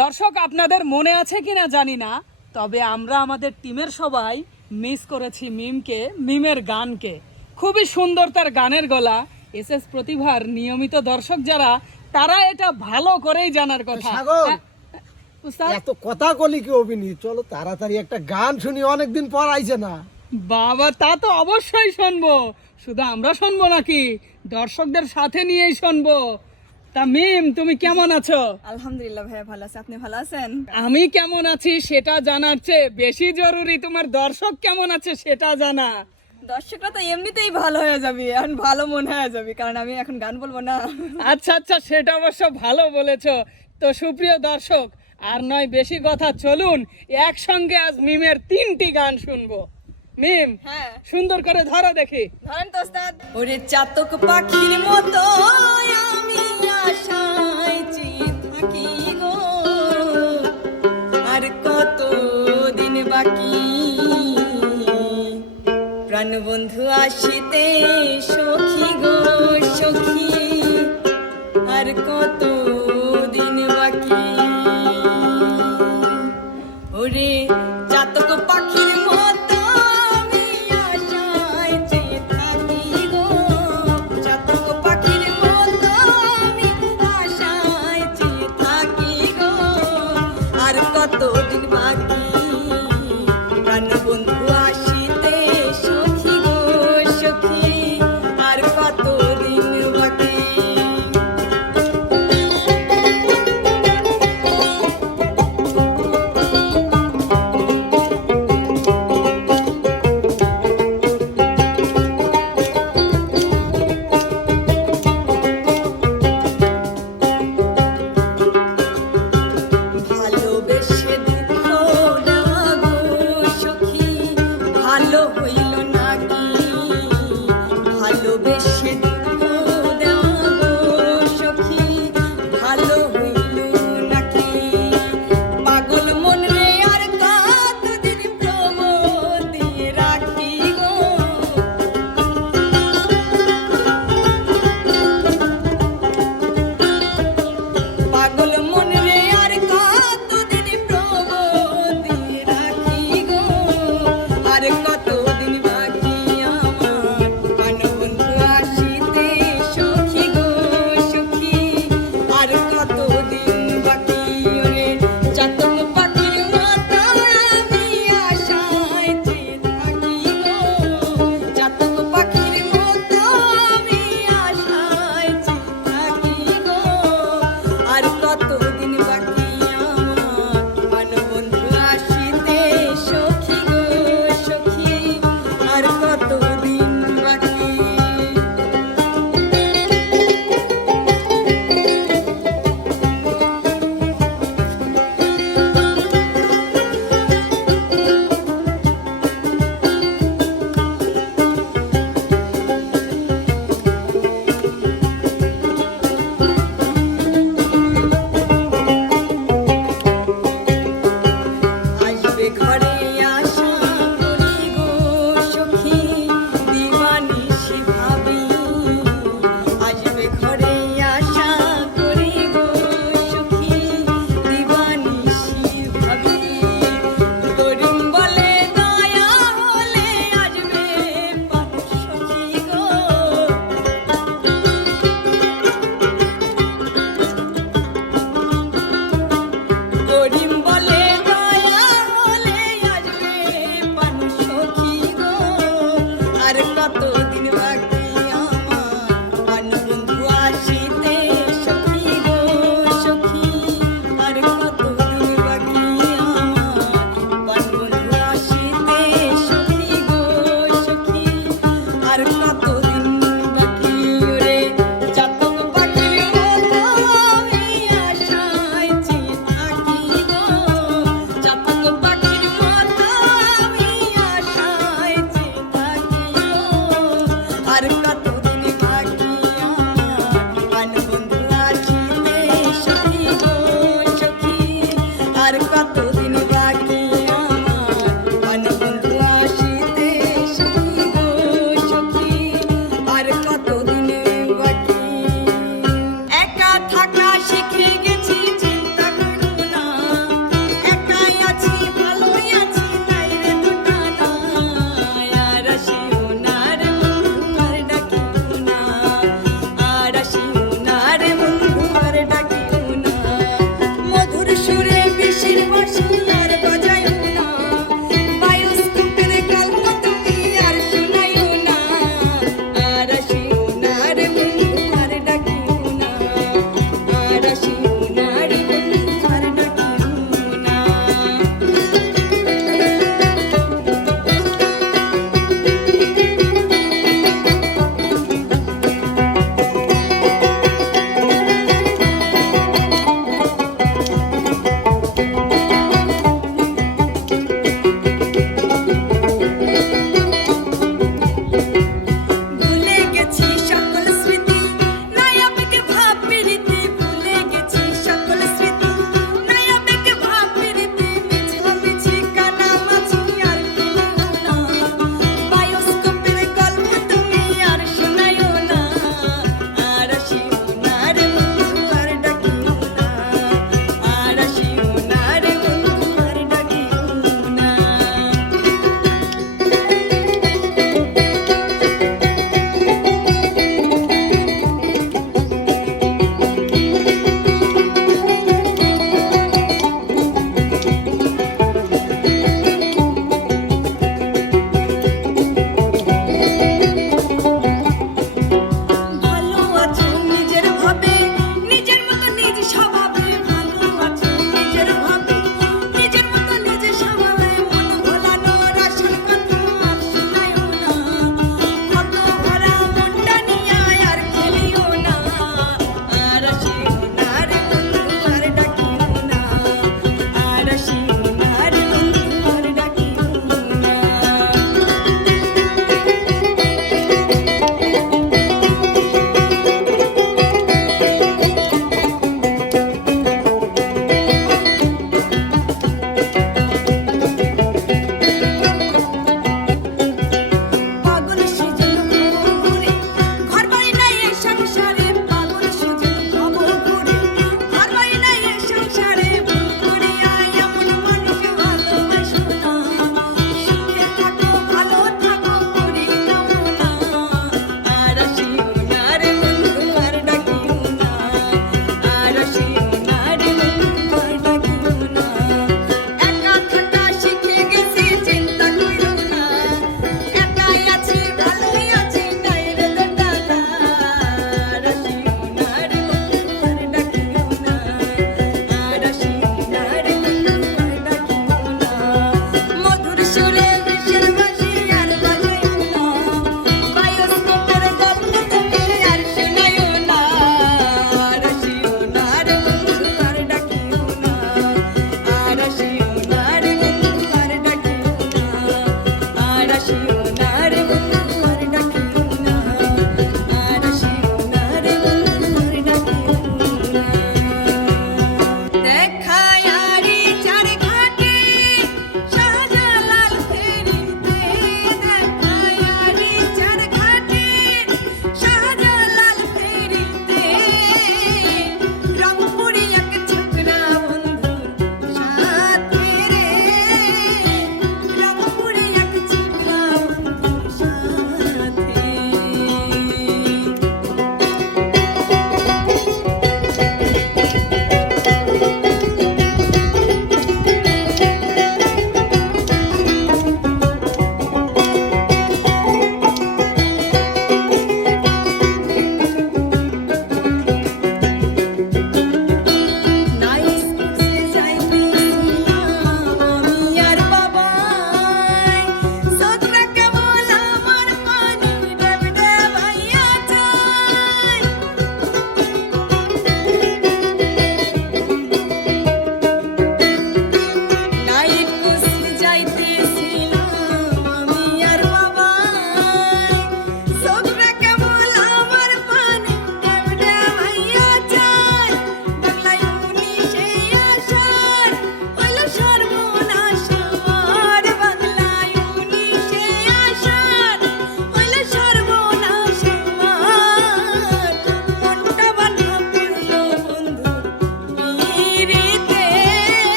দর্শক আপনাদের মনে আছে কিনা জানি না তবে আমরা আমাদের টিমের সবাই মিস করেছি মিমকে মিমের গানকে খুবই সুন্দর তার গানের গলা এস এস প্রতিভার নিয়মিত দর্শক যারা তারা এটা ভালো করেই জানার কথা হ্যাঁ, কথা কলি কি অভিনী চলো তাড়াতাড়ি একটা গান শুনি অনেকদিন পর আইছে না বাবা তা তো অবশ্যই শুনবো শুধু আমরা শুনবো নাকি দর্শকদের সাথে নিয়েই শুনবো তামিম তুমি কেমন আছো আলহামদুলিল্লাহ ভাইয়া ভালো আছি আপনি ভালো আছেন আমি কেমন আছি সেটা জানার চেয়ে বেশি জরুরি তোমার দর্শক কেমন আছে সেটা জানা দর্শকরা তো এমনিতেই ভালো হয়ে যাবে এখন ভালো মনে হয়ে যাবে কারণ আমি এখন গান বলবো না আচ্ছা আচ্ছা সেটা অবশ্য ভালো বলেছো তো সুপ্রিয় দর্শক আর নয় বেশি কথা চলুন একসঙ্গে আজ মিমের তিনটি গান শুনবো মিম হ্যাঁ সুন্দর করে ধরো দেখি ধরেন তো ওরে চাতক পাখির মতো আমি কি গো আর কত দিন বাকি প্রাণ বন্ধু আসিতে সখী গো সখী আর কত love. আর কত